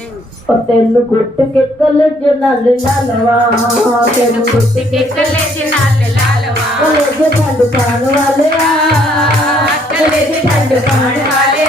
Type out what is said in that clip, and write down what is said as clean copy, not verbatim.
तेन गुट के कलेज नाल लालवा, तेन गुट के कलेज नाल लालवा, कलेज ठंड पान वाले कलेज ठंड पान वाले